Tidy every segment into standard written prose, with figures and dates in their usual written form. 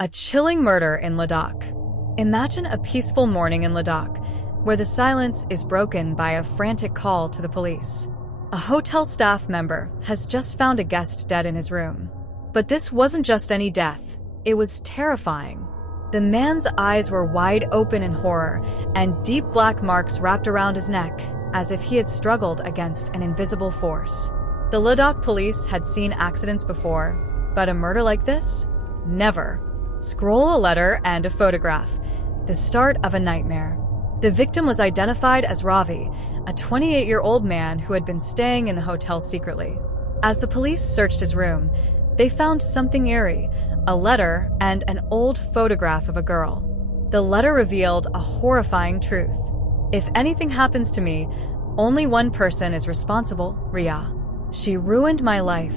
A chilling murder in Ladakh. Imagine a peaceful morning in Ladakh, where the silence is broken by a frantic call to the police. A hotel staff member has just found a guest dead in his room. But this wasn't just any death, it was terrifying. The man's eyes were wide open in horror, and deep black marks wrapped around his neck, as if he had struggled against an invisible force. The Ladakh police had seen accidents before, but a murder like this? Never. Scroll a letter and a photograph. The start of a nightmare. The victim was identified as Ravi, a 28-year-old man who had been staying in the hotel secretly. As the police searched his room, they found something eerie, a letter and an old photograph of a girl. The letter revealed a horrifying truth. If anything happens to me, only one person is responsible, Ria. She ruined my life.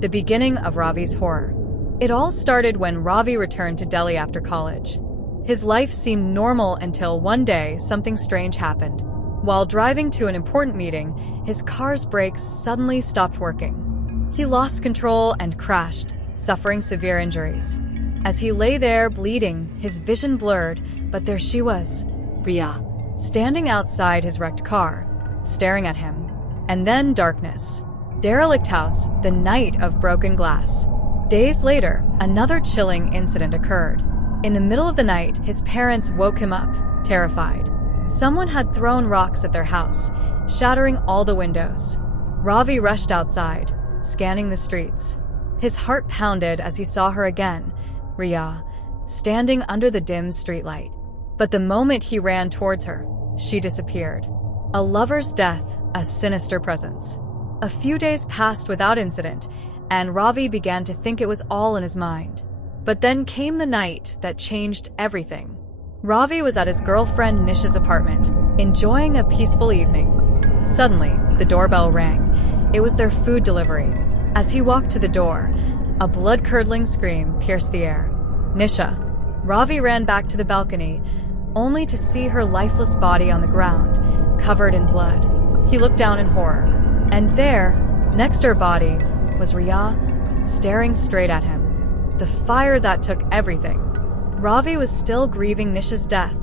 The beginning of Ravi's horror. It all started when Ravi returned to Delhi after college. His life seemed normal until one day something strange happened. While driving to an important meeting, his car's brakes suddenly stopped working. He lost control and crashed, suffering severe injuries. As he lay there bleeding, his vision blurred, but there she was, Ria, standing outside his wrecked car, staring at him. And then darkness. Derelict house, the night of broken glass. Days later, another chilling incident occurred. In the middle of the night, his parents woke him up, terrified. Someone had thrown rocks at their house, shattering all the windows. Ravi rushed outside, scanning the streets. His heart pounded as he saw her again, Ria, standing under the dim streetlight. But the moment he ran towards her, she disappeared. A lover's death, a sinister presence. A few days passed without incident, and Ravi began to think it was all in his mind. But then came the night that changed everything. Ravi was at his girlfriend Nisha's apartment, enjoying a peaceful evening. Suddenly, the doorbell rang. It was their food delivery. As he walked to the door, a blood-curdling scream pierced the air. Nisha. Ravi ran back to the balcony, only to see her lifeless body on the ground, covered in blood. He looked down in horror. And there, next to her body, was Ria, staring straight at him. The fire that took everything. Ravi was still grieving Nisha's death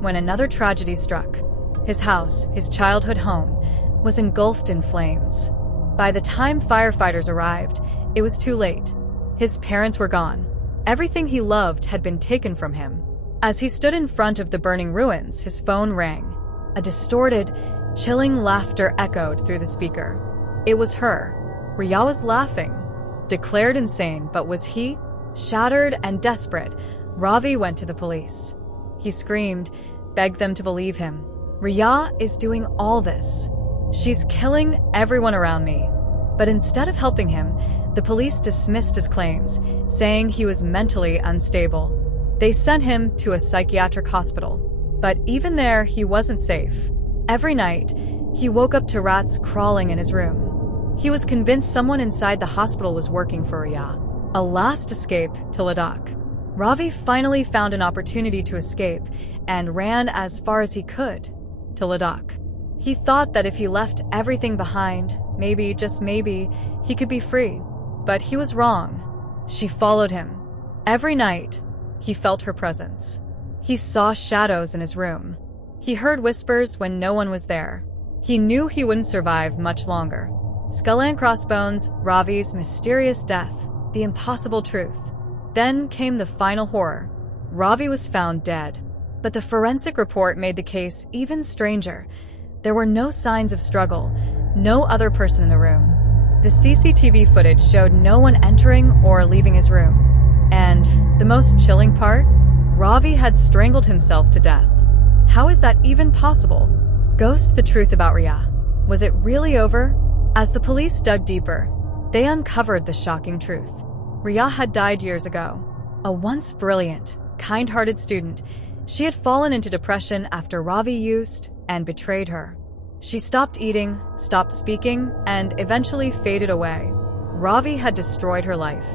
when another tragedy struck. His house, his childhood home, was engulfed in flames. By the time firefighters arrived, it was too late. His parents were gone. Everything he loved had been taken from him. As he stood in front of the burning ruins, his phone rang. A distorted, chilling laughter echoed through the speaker. It was her. Ria was laughing. Declared insane, but was he? Shattered and desperate, Ravi went to the police. He screamed, begged them to believe him. Ria is doing all this. She's killing everyone around me. But instead of helping him, the police dismissed his claims, saying he was mentally unstable. They sent him to a psychiatric hospital. But even there, he wasn't safe. Every night, he woke up to rats crawling in his room. He was convinced someone inside the hospital was working for Ria. A last escape to Ladakh. Ravi finally found an opportunity to escape and ran as far as he could to Ladakh. He thought that if he left everything behind, maybe, just maybe, he could be free. But he was wrong. She followed him. Every night, he felt her presence. He saw shadows in his room. He heard whispers when no one was there. He knew he wouldn't survive much longer. Skull and crossbones, Ravi's mysterious death, the impossible truth. Then came the final horror. Ravi was found dead. But the forensic report made the case even stranger. There were no signs of struggle, no other person in the room. The CCTV footage showed no one entering or leaving his room. And the most chilling part? Ravi had strangled himself to death. How is that even possible? Ghost the truth about Ria. Was it really over? As the police dug deeper, they uncovered the shocking truth. Ria had died years ago. A once brilliant, kind-hearted student, she had fallen into depression after Ravi used and betrayed her. She stopped eating, stopped speaking, and eventually faded away. Ravi had destroyed her life.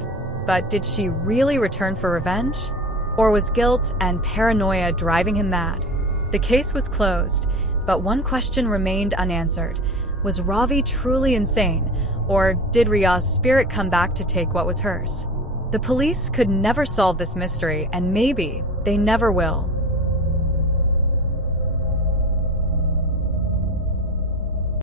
But did she really return for revenge? Or was guilt and paranoia driving him mad? The case was closed, but one question remained unanswered. Was Ravi truly insane, or did Ria's spirit come back to take what was hers? The police could never solve this mystery, and maybe they never will.